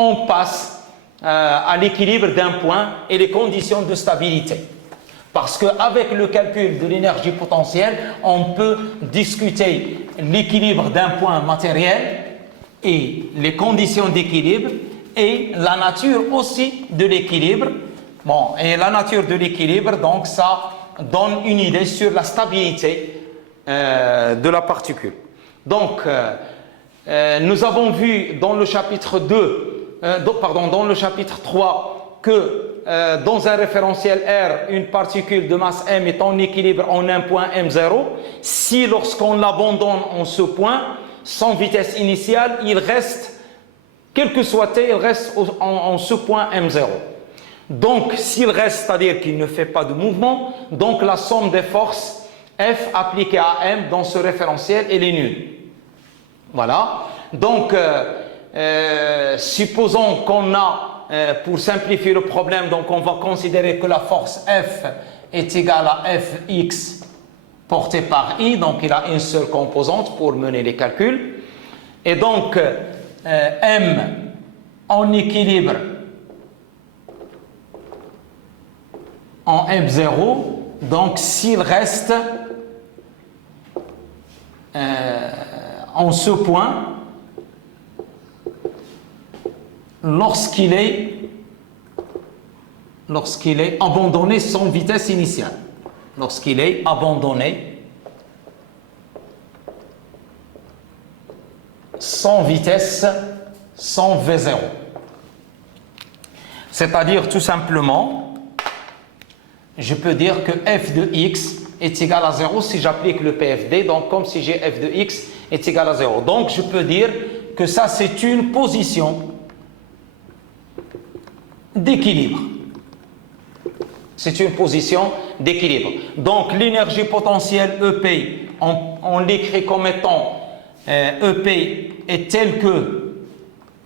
on passe à l'équilibre d'un point et les conditions de stabilité. Parce qu'avec le calcul de l'énergie potentielle, on peut discuter l'équilibre d'un point matériel et les conditions d'équilibre et la nature aussi de l'équilibre. Bon, et la nature de l'équilibre, donc ça donne une idée sur la stabilité de la particule. Donc, nous avons vu dans le chapitre 2, dans le chapitre 3, que dans un référentiel R, une particule de masse M est en équilibre en un point M0. Si lorsqu'on l'abandonne en ce point, sans vitesse initiale, il reste, quel que soit T, il reste en ce point M0. Donc, s'il reste, c'est-à-dire qu'il ne fait pas de mouvement, donc la somme des forces F appliquée à M dans ce référentiel, elle est nulle. Voilà. Donc, supposons qu'on a, pour simplifier le problème, donc on va considérer que la force F est égale à Fx portée par I, donc il a une seule composante pour mener les calculs. Et donc, M en équilibre en M0, donc s'il reste en ce point, lorsqu'il est abandonné sans vitesse initiale. Lorsqu'il est abandonné sans vitesse, sans V0. C'est-à-dire tout simplement, je peux dire que f de x est égal à 0 si j'applique le PFD, donc comme si j'ai f de x est égal à 0. Donc je peux dire que ça c'est une position d'équilibre. C'est une position d'équilibre. Donc l'énergie potentielle EP, on l'écrit comme étant EP est telle que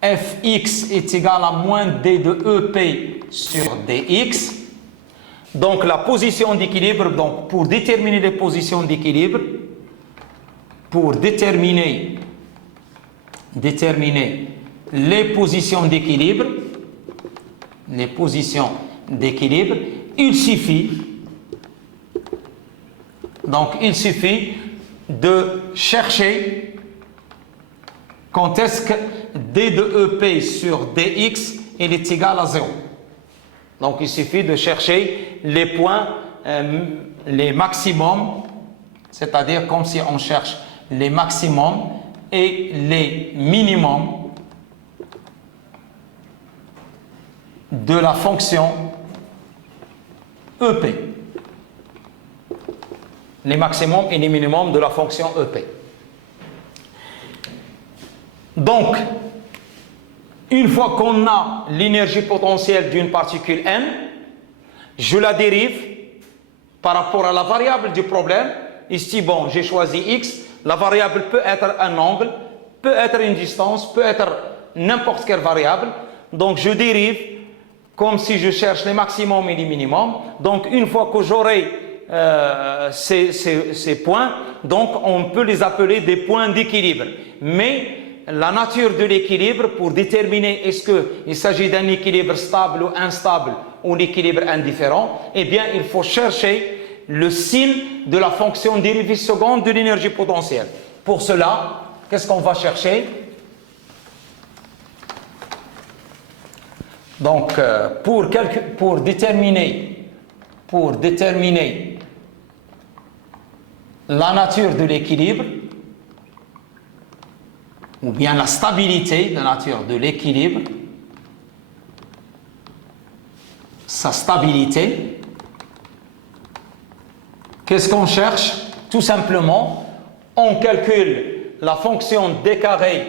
Fx est égal à moins d de EP sur dx. Donc la position d'équilibre, donc pour déterminer les positions d'équilibre, pour déterminer les positions d'équilibre, il suffit de chercher quand est-ce que d de EP sur dx il est égal à 0. Donc il suffit de chercher les points, les maximums, c'est-à-dire comme si on cherche les maximums et les minimums de la fonction EP. Les maximums et les minimums de la fonction EP. Donc, une fois qu'on a l'énergie potentielle d'une particule n, je la dérive par rapport à la variable du problème. Ici, bon, j'ai choisi x. La variable peut être un angle, peut être une distance, peut être n'importe quelle variable. Donc, je dérive comme si je cherche les maximums et les minimums. Donc, une fois que j'aurai ces points, donc on peut les appeler des points d'équilibre. Mais la nature de l'équilibre, pour déterminer est-ce qu'il s'agit d'un équilibre stable ou instable ou l'équilibre indifférent, eh bien, il faut chercher le signe de la fonction dérivée seconde de l'énergie potentielle. Pour cela, qu'est-ce qu'on va chercher? Donc, pour déterminer la nature de l'équilibre, ou bien la stabilité, la nature de l'équilibre, sa stabilité, qu'est-ce qu'on cherche? Tout simplement, on calcule la fonction d carré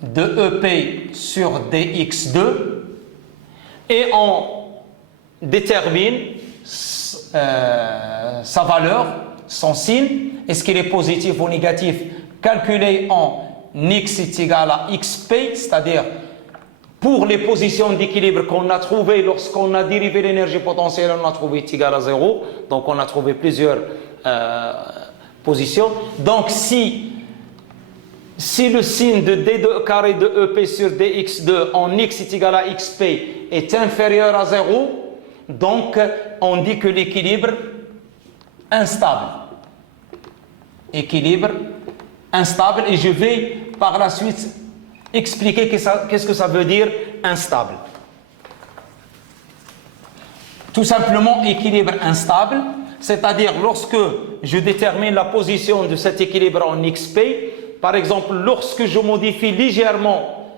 de EP sur dx2 et on détermine sa valeur, son signe, est-ce qu'il est positif ou négatif, calculé en x est égal à xp, c'est-à-dire pour les positions d'équilibre qu'on a trouvées lorsqu'on a dérivé l'énergie potentielle, on a trouvé est égal à 0, donc on a trouvé plusieurs positions. Donc si si le signe de d carré de EP sur dx2 en x est égal à xp est inférieur à 0, donc on dit que l'équilibre instable. Équilibre instable, et je vais par la suite expliquer qu'est-ce que ça veut dire instable. Tout simplement, équilibre instable, c'est-à-dire lorsque je détermine la position de cet équilibre en xp, par exemple, lorsque je modifie légèrement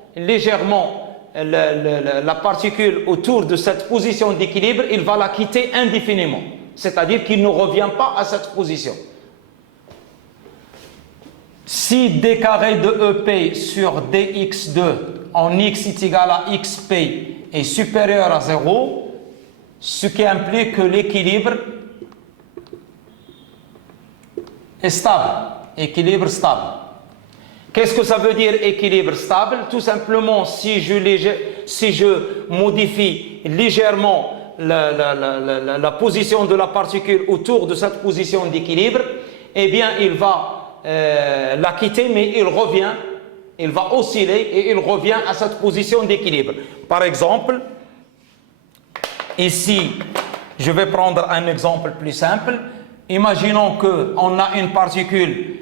la particule autour de cette position d'équilibre, il va la quitter indéfiniment. C'est-à-dire qu'il ne revient pas à cette position. Si d carré de EP sur dx2 en x est égal à xp est supérieur à 0, ce qui implique que l'équilibre est stable. Équilibre stable. Qu'est-ce que ça veut dire équilibre stable? Tout simplement, si je modifie légèrement la position de la particule autour de cette position d'équilibre, eh bien, il va la quitter, mais il revient, il va osciller et il revient à cette position d'équilibre. Par exemple, ici, je vais prendre un exemple plus simple. Imaginons qu'on a une particule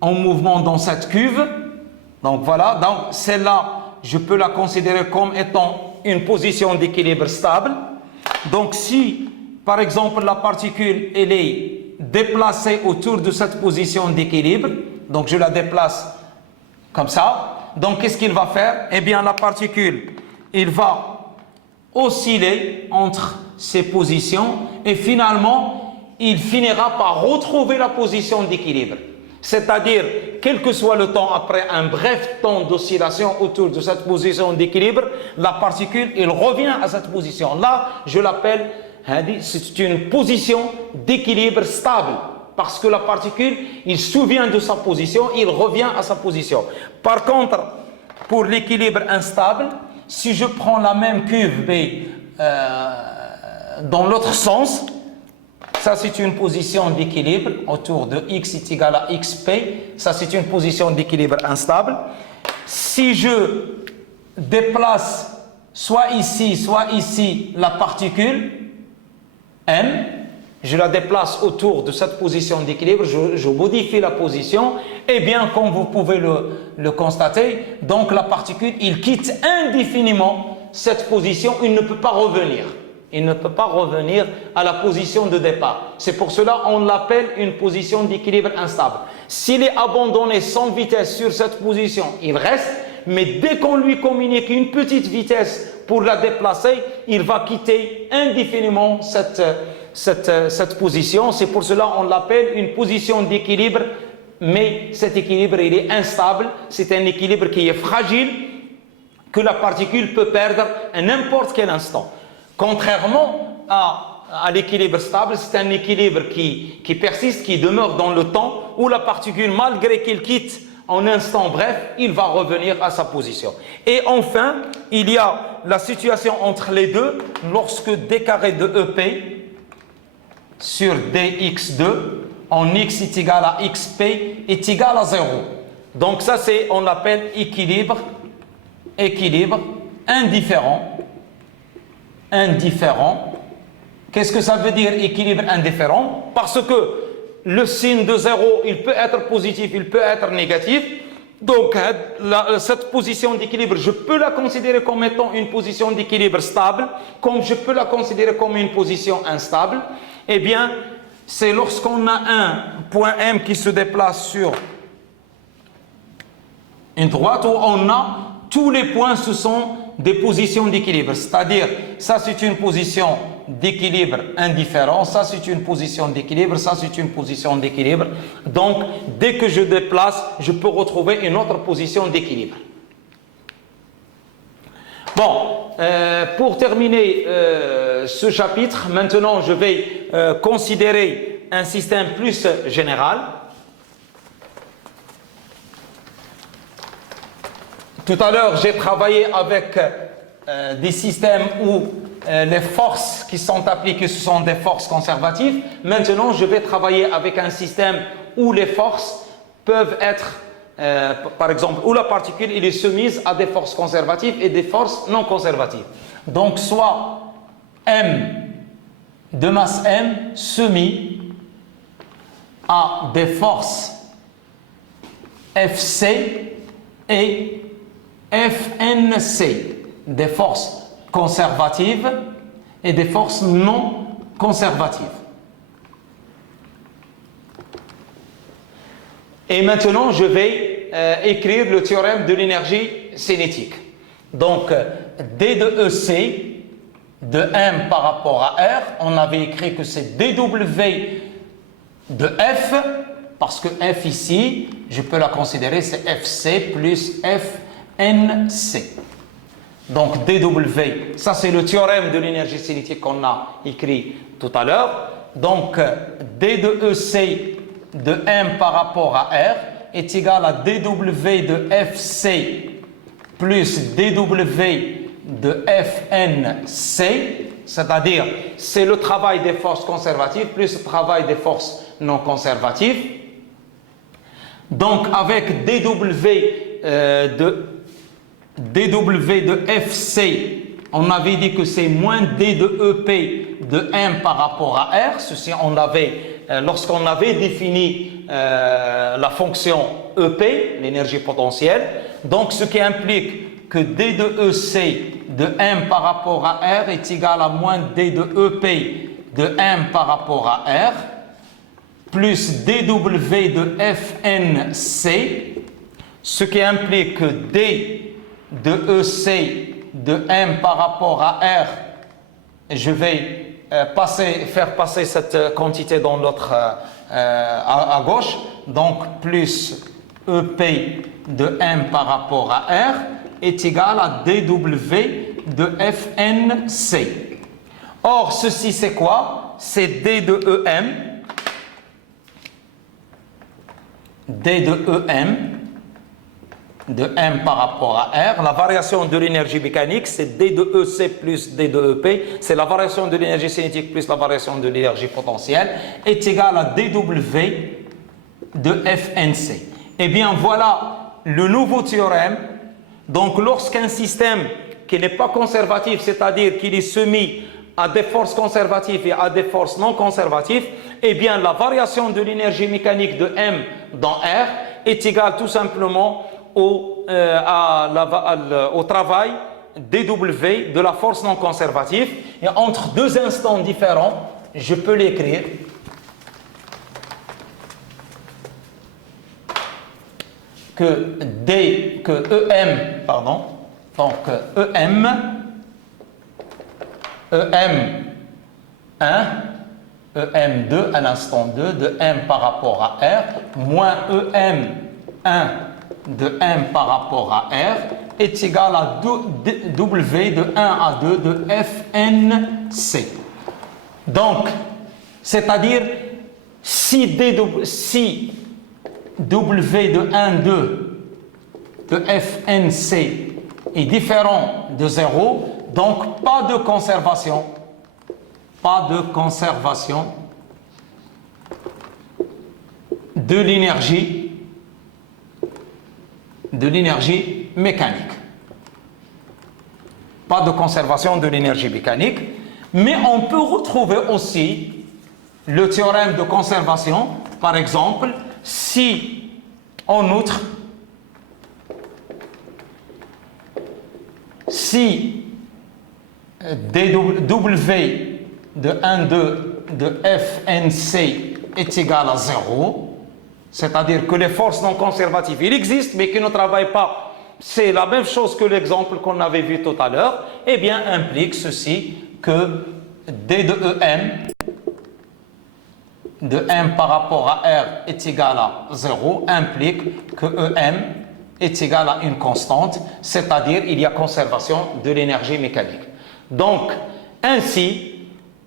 en mouvement dans cette cuve. Donc voilà, donc celle-là, je peux la considérer comme étant une position d'équilibre stable. Donc si, par exemple, la particule elle est déplacée autour de cette position d'équilibre, donc je la déplace comme ça, donc qu'est-ce qu'il va faire? Eh bien, la particule, il va osciller entre ces positions et finalement, il finira par retrouver la position d'équilibre. C'est-à-dire, quel que soit le temps, après un bref temps d'oscillation autour de cette position d'équilibre, la particule, elle revient à cette position. Là, je l'appelle, c'est une position d'équilibre stable. Parce que la particule, il se souvient de sa position, il revient à sa position. Par contre, pour l'équilibre instable, si je prends la même cuve, mais dans l'autre sens, ça, c'est une position d'équilibre autour de x est égal à xp. Ça, c'est une position d'équilibre instable. Si je déplace soit ici la particule m, je la déplace autour de cette position d'équilibre, je modifie la position, et bien, comme vous pouvez le constater, donc la particule, il quitte indéfiniment cette position, il ne peut pas revenir. Il ne peut pas revenir à la position de départ. C'est pour cela qu'on l'appelle une position d'équilibre instable. S'il est abandonné sans vitesse sur cette position, il reste, mais dès qu'on lui communique une petite vitesse pour la déplacer, il va quitter indéfiniment cette position. C'est pour cela qu'on l'appelle une position d'équilibre, mais cet équilibre, il est instable. C'est un équilibre qui est fragile, que la particule peut perdre à n'importe quel instant. Contrairement à l'équilibre stable, c'est un équilibre qui persiste, qui demeure dans le temps, où la particule, malgré qu'il quitte en instant bref, il va revenir à sa position. Et enfin, il y a la situation entre les deux, lorsque d carré de EP sur dx2 en x est égal à xp est égal à 0. Donc ça, on l'appelle équilibre indifférent. Qu'est-ce que ça veut dire équilibre indifférent? Parce que le signe de 0, il peut être positif, il peut être négatif. Donc, cette position d'équilibre, je peux la considérer comme étant une position d'équilibre stable, comme je peux la considérer comme une position instable. Eh bien, c'est lorsqu'on a un point M qui se déplace sur une droite où on a tous les points, ce sont des positions d'équilibre. C'est-à-dire, ça c'est une position d'équilibre indifférent, ça c'est une position d'équilibre, ça c'est une position d'équilibre. Donc, dès que je déplace, je peux retrouver une autre position d'équilibre. Bon, pour terminer ce chapitre, maintenant je vais considérer un système plus général. Tout à l'heure, j'ai travaillé avec des systèmes où les forces qui sont appliquées, ce sont des forces conservatives. Maintenant, je vais travailler avec un système où les forces peuvent être par exemple, où la particule elle est soumise à des forces conservatives et des forces non conservatives. Donc, soit M de masse M soumis à des forces FC et FNC, des forces conservatives et des forces non conservatives. Et maintenant, je vais écrire le théorème de l'énergie cinétique. Donc, D de EC de M par rapport à R, on avait écrit que c'est dW de F, parce que F ici, je peux la considérer, c'est FC plus FNC. Donc dW, ça c'est le théorème de l'énergie cinétique qu'on a écrit tout à l'heure. Donc D de EC de M par rapport à R est égal à dW de FC plus dW de FNC, c'est-à-dire c'est le travail des forces conservatives plus le travail des forces non conservatives. Donc avec dW de FC, on avait dit que c'est moins D de EP de M par rapport à R. Ceci, on avait, lorsqu'on avait défini la fonction EP, l'énergie potentielle, donc ce qui implique que D de EC de M par rapport à R est égal à moins D de EP de M par rapport à R, plus dW de FNC, ce qui implique que D de EC de M par rapport à R, je vais faire passer cette quantité dans l'autre à gauche, donc plus EP de M par rapport à R est égal à dW de FNC. Or, ceci c'est quoi? C'est D de EM, D de EM, de M par rapport à R. La variation de l'énergie mécanique, c'est D de EC plus D de EP. C'est la variation de l'énergie cinétique plus la variation de l'énergie potentielle est égale à dW de FNC. Eh bien, voilà le nouveau théorème. Donc, lorsqu'un système qui n'est pas conservatif, c'est-à-dire qu'il est soumis à des forces conservatives et à des forces non conservatives, eh bien, la variation de l'énergie mécanique de M dans R est égale tout simplement au travail dW de la force non conservative. Et entre deux instants différents, je peux l'écrire que EM, pardon, donc EM1, EM2 à l'instant 2 de M par rapport à R, moins EM1 de M par rapport à R est égal à W de 1 à 2 de FNC. Donc, c'est-à-dire, si W de 1, 2 de FNC est différent de 0, donc pas de conservation. Pas de conservation de l'énergie mécanique. Pas de conservation de l'énergie mécanique, mais on peut retrouver aussi le théorème de conservation, par exemple, si en outre, si dW de 1, 2 de FNC est égal à 0, c'est-à-dire que les forces non conservatives, il existe, mais qui ne travaillent pas, c'est la même chose que l'exemple qu'on avait vu tout à l'heure, eh bien, implique ceci, que D de EM, de M par rapport à R est égal à 0, implique que EM est égal à une constante, c'est-à-dire il y a conservation de l'énergie mécanique. Donc, ainsi,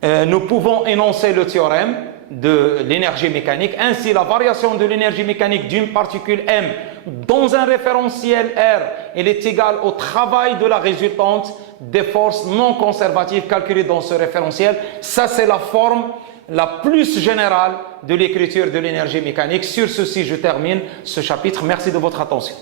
nous pouvons énoncer le théorème de l'énergie mécanique. Ainsi, la variation de l'énergie mécanique d'une particule M dans un référentiel R, elle est égale au travail de la résultante des forces non conservatives calculées dans ce référentiel. Ça, c'est la forme la plus générale de l'écriture de l'énergie mécanique. Sur ceci, je termine ce chapitre. Merci de votre attention.